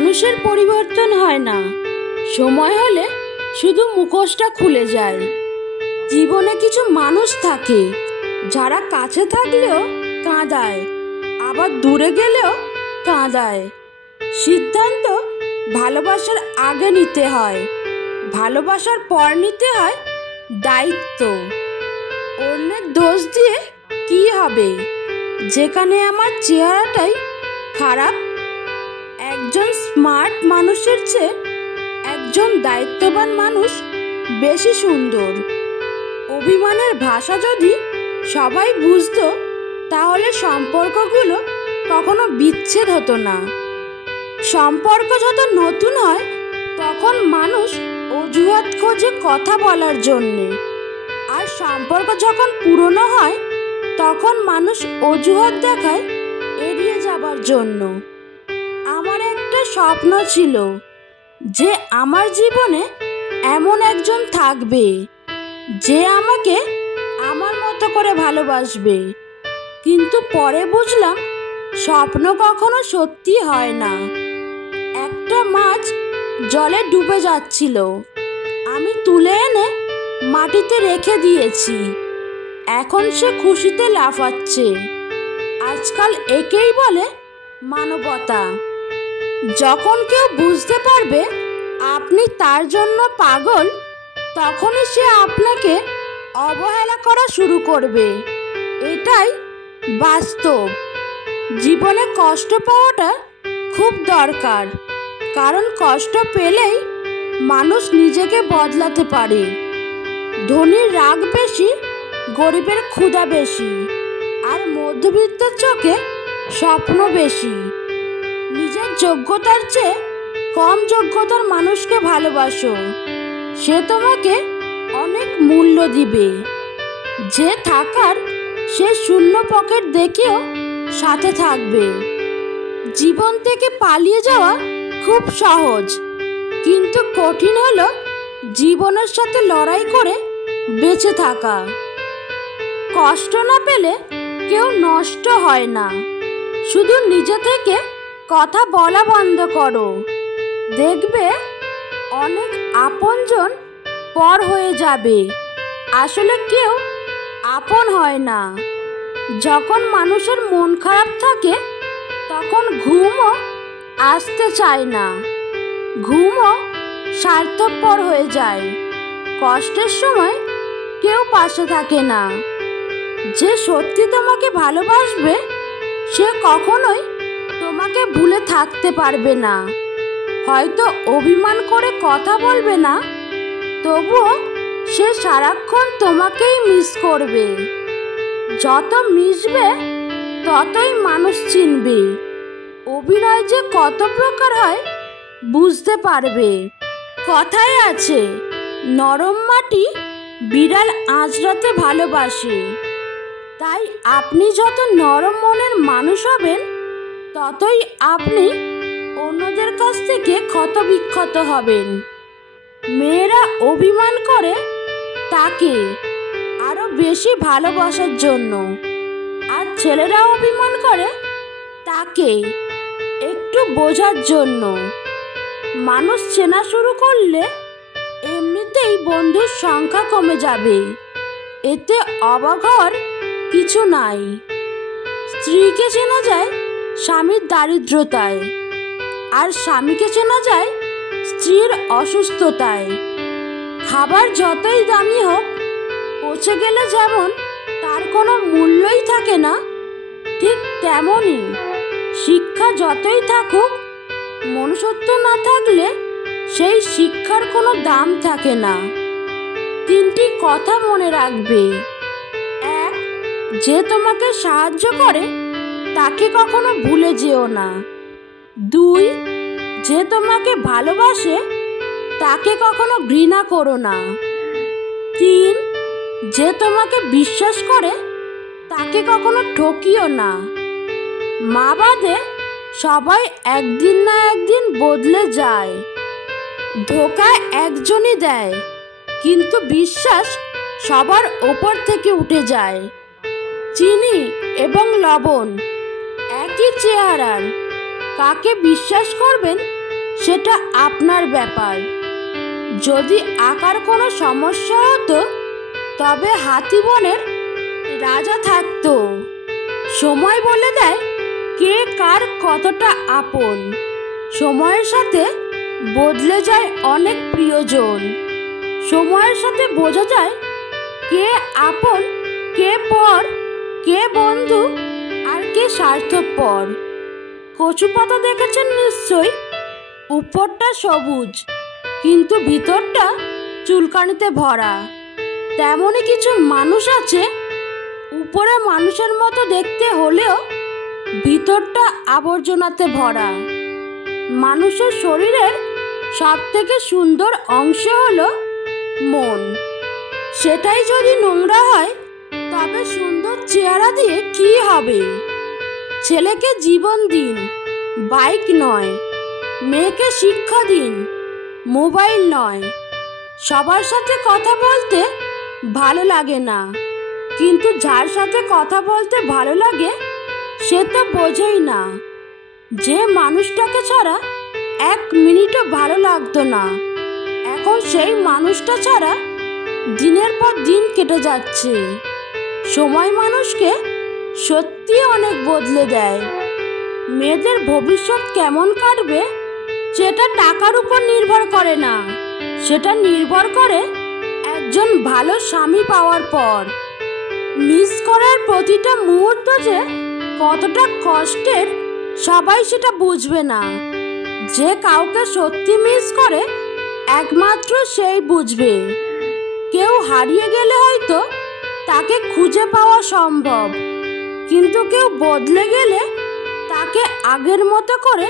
মানুষের পরিবর্তন হয় না, সময় হলে শুধু মুখোশটা খুলে যায়। জীবনে কিছু মানুষ থাকে যারা কাছে থাকলেও কাঁদায়, আবার দূরে গেলেও কাঁদায়। সিদ্ধান্ত ভালোবাসার আগে নিতে হয়, ভালোবাসার পর নিতে হয় দায়িত্ব। অন্যের দোষ দিয়ে কি হবে, যেখানে আমার চেহারাটাই খারাপ। একজন স্মার্ট মানুষের চেয়ে একজন দায়িত্ববান মানুষ বেশি সুন্দর। অভিমানের ভাষা যদি সবাই বুঝতো, তাহলে সম্পর্কগুলো কখনো বিচ্ছেদ হতো না। সম্পর্ক যত নতুন হয়, তখন মানুষ অজুহাত খোঁজে কথা বলার জন্যে, আর সম্পর্ক যখন পুরনো হয়, তখন মানুষ অজুহাত দেখায় এড়িয়ে যাবার জন্য। আমার একটা স্বপ্ন ছিল যে আমার জীবনে এমন একজন থাকবে যে আমাকে আমার মতো করে ভালোবাসবে, কিন্তু পরে বুঝলাম স্বপ্ন কখনো সত্যি হয় না। একটা মাছ জলে ডুবে যাচ্ছিল, আমি তুলে এনে মাটিতে রেখে দিয়েছি, এখন সে খুশিতে লাফাচ্ছে। আজকাল একেই বলে মানবতা। যখন কেউ বুঝতে পারবে আপনি তার জন্য পাগল, তখনই সে আপনাকে অবহেলা করা শুরু করবে। এটাই বাস্তব। জীবনে কষ্ট পাওয়াটা খুব দরকার, কারণ কষ্ট পেলেই মানুষ নিজেকে বদলাতে পারে। ধনীর রাগ বেশি, গরিবের ক্ষুধা বেশি, আর মধ্যবিত্তের চোখে স্বপ্ন বেশি। নিজের যোগ্যতার চেয়ে কম যোগ্যতার মানুষকে ভালোবাসো, সে তোমাকে অনেক মূল্য দিবে। যে থাকার সে শূন্য পকেট দেখেও সাথে থাকবে। জীবন থেকে পালিয়ে যাওয়া খুব সহজ, কিন্তু কঠিন হলো জীবনের সাথে লড়াই করে বেঁচে থাকা। কষ্ট না পেলে কেউ নষ্ট হয় না, শুধু নিজে থেকে কথা বলা বন্ধ করো, দেখবে অনেক আপনজন পর হয়ে যাবে। আসলে কেউ আপন হয় না। যখন মানুষের মন খারাপ থাকে, তখন ঘুমও আসতে চায় না, ঘুমও স্বার্থপর হয়ে যায়। কষ্টের সময় কেউ পাশে থাকে না। যে সত্যি তোমাকে ভালোবাসবে, সে কখনোই তোমাকে ভুলে থাকতে পারবে না। হয়তো অভিমান করে কথা বলবে না, তবুও সে সারাক্ষণ তোমাকেই মিস করবে। যত মিশবে ততই মানুষ চিনবে। অভিনয় যে কত প্রকার হয় বুঝতে পারবে। কথায় আছে, নরম মাটি বিড়াল আঁচড়াতে ভালোবাসে। তাই আপনি যত নরম মনের মানুষ হবেন, ততই আপনি অন্যদের কাছ থেকে ক্ষতবিক্ষত হবেন। মেয়েরা অভিমান করে তাকে আরো বেশি ভালোবাসার জন্য, আর ছেলেরা অভিমান করে তাকে একটু বোঝার জন্য। মানুষ চেনা শুরু করলে এমনিতেই বন্ধুর সংখ্যা কমে যাবে, এতে অবাক হওয়ার কিছু নাই। স্ত্রীকে চেনা যায় স্বামীর দারিদ্রতায়, আর স্বামীকে চেনা যায় স্ত্রীর অসুস্থতায়। খাবার যতই দামি হোক, পচে গেলে যেমন তার কোনো মূল্যই থাকে না, ঠিক তেমনই শিক্ষা যতই থাকুক, মনুষ্যত্ব না থাকলে সেই শিক্ষার কোনো দাম থাকে না। 3টি কথা মনে রাখবে। 1, যে তোমাকে সাহায্য করে তাকে কখনো ভুলে যেও না। 2, যে তোমাকে ভালোবাসে তাকে কখনো ঘৃণা করো না। 3, যে তোমাকে বিশ্বাস করে তাকে কখনো ঠকিও না। মা বাদে সবাই একদিন না একদিন বদলে যায়। ধোঁকা একজনই দেয়, কিন্তু বিশ্বাস সবার ওপর থেকে উঠে যায়। চিনি এবং লবণ একই চেহারার, কাকে বিশ্বাস করবেন সেটা আপনার ব্যাপার। যদি আঁকার কোনো সমস্যা হতো তবে হাতি বনের রাজা থাকতো। সময় বলে দেয় কে কার কতটা আপন। সময়ের সাথে বদলে যায় অনেক প্রিয়জন। সময়ের সাথে বোঝা যায় কে আপন, কে পর, কে বন্ধু আর কে স্বার্থপর। কচু পাতা দেখেছেন নিশ্চয়ই, উপরটা সবুজ কিন্তু ভিতরটা চুলকানিতে ভরা। তেমনই কিছু মানুষ আছে, উপরে মানুষের মতো দেখতে হলেও ভিতরটা আবর্জনাতে ভরা। মানুষের শরীরের সব থেকে সুন্দর অংশ হলো মন। সেটাই যদি নোংরা হয় তবে সুন্দর চেহারা দিয়ে কি হবে? ছেলেকে জীবন দিন, বাইক নয়। মেয়েকে শিক্ষা দিন, মোবাইল নয়। সবার সাথে কথা বলতে ভালো লাগে না, কিন্তু যার সাথে কথা বলতে ভালো লাগে সে তো বোঝেই না। যে মানুষটাকে ছাড়া এক মিনিটও ভালো লাগতো না, এখন সেই মানুষটা ছাড়া দিনের পর দিন কেটে যাচ্ছে। সময় মানুষকে সত্যি অনেক বদলে দেয়। মেয়েদের ভবিষ্যৎ কেমন কাটবে সেটা টাকার উপর নির্ভর করে না, সেটা নির্ভর করে একজন ভালো স্বামী পাওয়ার পর। মিস করার প্রতিটা মুহূর্ত যে কতটা কষ্টের সবাই সেটা বুঝবে না। যে কাউকে সত্যি মিস করে একমাত্র সেই বুঝবে। কেউ হারিয়ে গেলে হয়তো তাকে খুঁজে পাওয়া সম্ভব, কিন্তু কেউ বদলে গেলে তাকে আগের মতো করে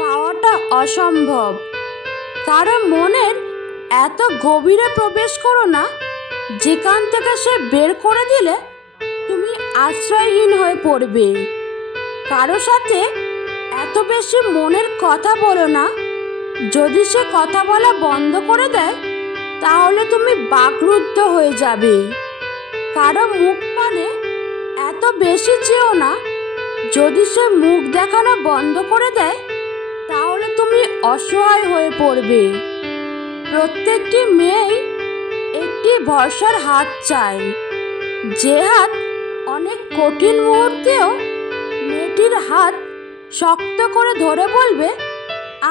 পাওয়াটা অসম্ভব। কারো মনের এত গভীরে প্রবেশ করো না যেখান থেকে সে বের করে দিলে তুমি আশ্রয়হীন হয়ে পড়বে। কারো সাথে এত বেশি মনের কথা বলো না, যদি সে কথা বলা বন্ধ করে দেয় তাহলে তুমি বাকরুদ্ধ হয়ে যাবে। কারো মুখ পানে এত বেশি চেও না, যদি সে মুখ দেখানো বন্ধ করে দেয় তাহলে তুমি অসহায় হয়ে পড়বে। প্রত্যেকটি মেয়েই একটি ভরসার হাত চায়, যে হাত অনেক কঠিন মুহূর্তেও মেয়েটির হাত শক্ত করে ধরে বলবে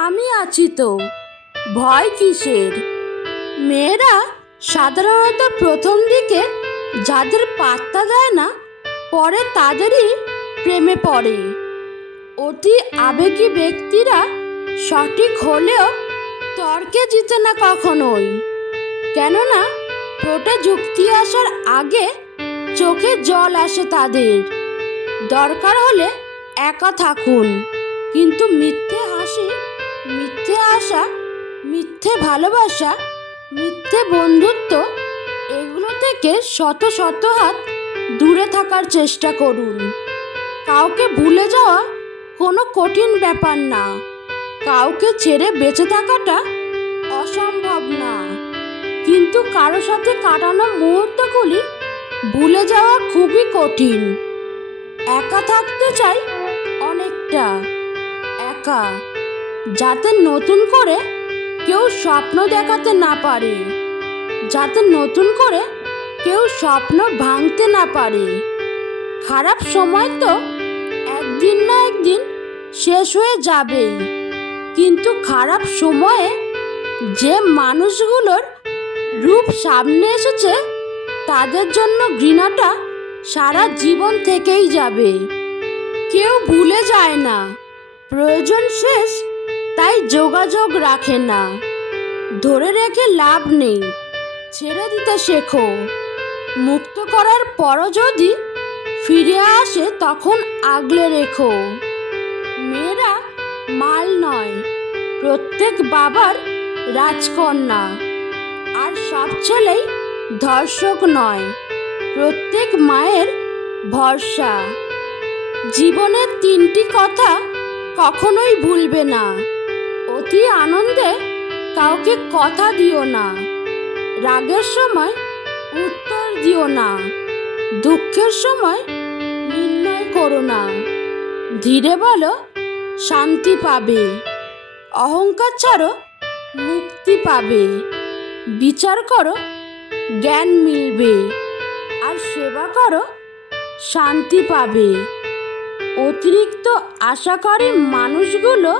আমি আছি তো, ভয় কিসের। মেয়েরা সাধারণত প্রথম দিকে যাদের পাত্তা দেয় না পরে তাদেরই প্রেমে পড়ে। অতি আবেগী ব্যক্তিরা সঠিক হলেও তর্কে জিতে না কখনোই, কেননা ঠোঁটে যুক্তি আসার আগে চোখে জল আসে তাদের। দরকার হলে একা থাকুন, কিন্তু মিথ্যে হাসি, মিথ্যে আশা, মিথ্যে ভালোবাসা, মিথ্যে বন্ধুত্ব এগুলো থেকে শত শত হাত দূরে থাকার চেষ্টা করুন। কাউকে ভুলে যাওয়া কোনো কঠিন ব্যাপার না, কাউকে ছেড়ে বেঁচে থাকাটা অসম্ভব না, কিন্তু কারো সাথে কাটানো মুহূর্তগুলি ভুলে যাওয়া খুবই কঠিন। একা থাকতে চাই অনেকটা, একা, যাতে নতুন করে কেউ স্বপ্ন দেখাতে না পারে, যাতে নতুন করে কেউ স্বপ্ন ভাঙতে না পারে। খারাপ সময় তো একদিন না একদিন শেষ হয়ে যাবেই, কিন্তু খারাপ সময়ে যে মানুষগুলোর রূপ সামনে এসেছে তাদের জন্য ঘৃণাটা সারা জীবন থেকেই যাবে। কেউ ভুলে যায় না, প্রয়োজন শেষ তাই যোগাযোগ রাখে না। ধরে রেখে লাভ নেই, ছেড়ে দিতে শেখো। মুক্ত করার পরও যদি ফিরে আসে তখন আগলে রেখো। মেয়েরা মাল নয়, প্রত্যেক বাবার রাজকন্যা, আর সব ছেলেই ধর্ষক নয়, প্রত্যেক মায়ের ভরসা। জীবনের তিনটি কথা কখনোই ভুলবে না। অতি আনন্দে কাউকে কথা দিও না, রাগের সময় উত্তর দিও না, দুঃখের সময় নির্ণয় করো না। ধীরে বলো, শান্তি পাবে। অহংকার ছাড়ো, মুক্তি পাবে। বিচার করো, জ্ঞান মিলবে। আর সেবা করো, শান্তি পাবে। অতিরিক্ত আশাকারী মানুষগুলো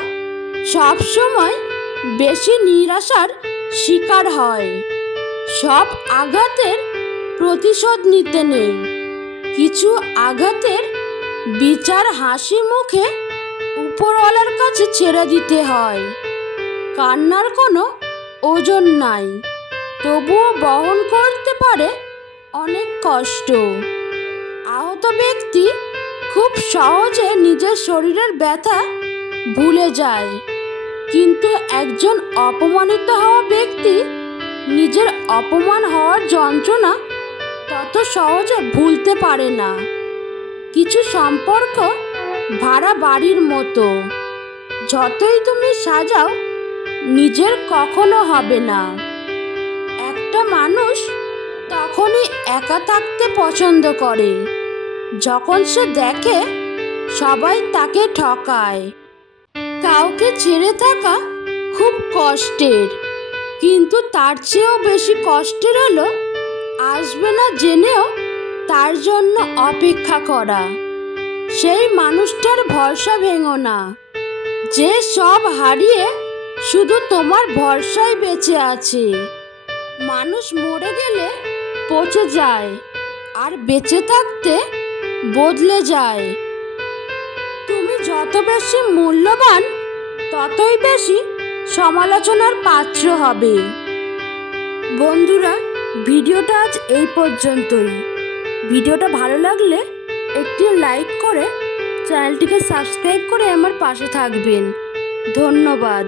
সবসময় বেশি নিরাশার শিকার হয়। সব আঘাতের প্রতিশোধ নিতে নেই। কিছু আঘাতের বিচার হাসি মুখে উপরওয়ালার কাছে ছেড়ে দিতে হয়। কান্নার কোনো ওজন নাই, তবুও বহন করতে পারে অনেক কষ্ট। আহত ব্যক্তি খুব সহজে নিজের শরীরের ব্যথা ভুলে যায়, কিন্তু একজন অপমানিত হওয়া ব্যক্তি নিজের অপমান হওয়ার যন্ত্রণা তত সহজে ভুলতে পারে না। কিছু সম্পর্ক ভাড়া বাড়ির মতো, যতই তুমি সাজাও নিজের কখনো হবে না। একটা মানুষ তখনই একা থাকতে পছন্দ করে যখন সে দেখে সবাই তাকে ঠকায়। কাউকে ছেড়ে থাকা খুব কষ্টের, কিন্তু তার চেয়েও বেশি কষ্টের হলো আসবে না জেনেও তার জন্য অপেক্ষা করা। সেই মানুষটার ভরসা ভেঙো না, যে সব হারিয়ে শুধু তোমার ভরসায় বেঁচে আছে। মানুষ মরে গেলে পচে যায়, আর বেঁচে থাকতে বদলে যায়। তুমি যত বেশি মূল্যবান, ততই বেশি সমালোচনার পাত্র হবে। বন্ধুরা, ভিডিওটা আজ এই পর্যন্তই। ভিডিওটা ভালো লাগলে একটি লাইক করে চ্যানেলটিকে সাবস্ক্রাইব করে আমার পাশে থাকবেন। ধন্যবাদ।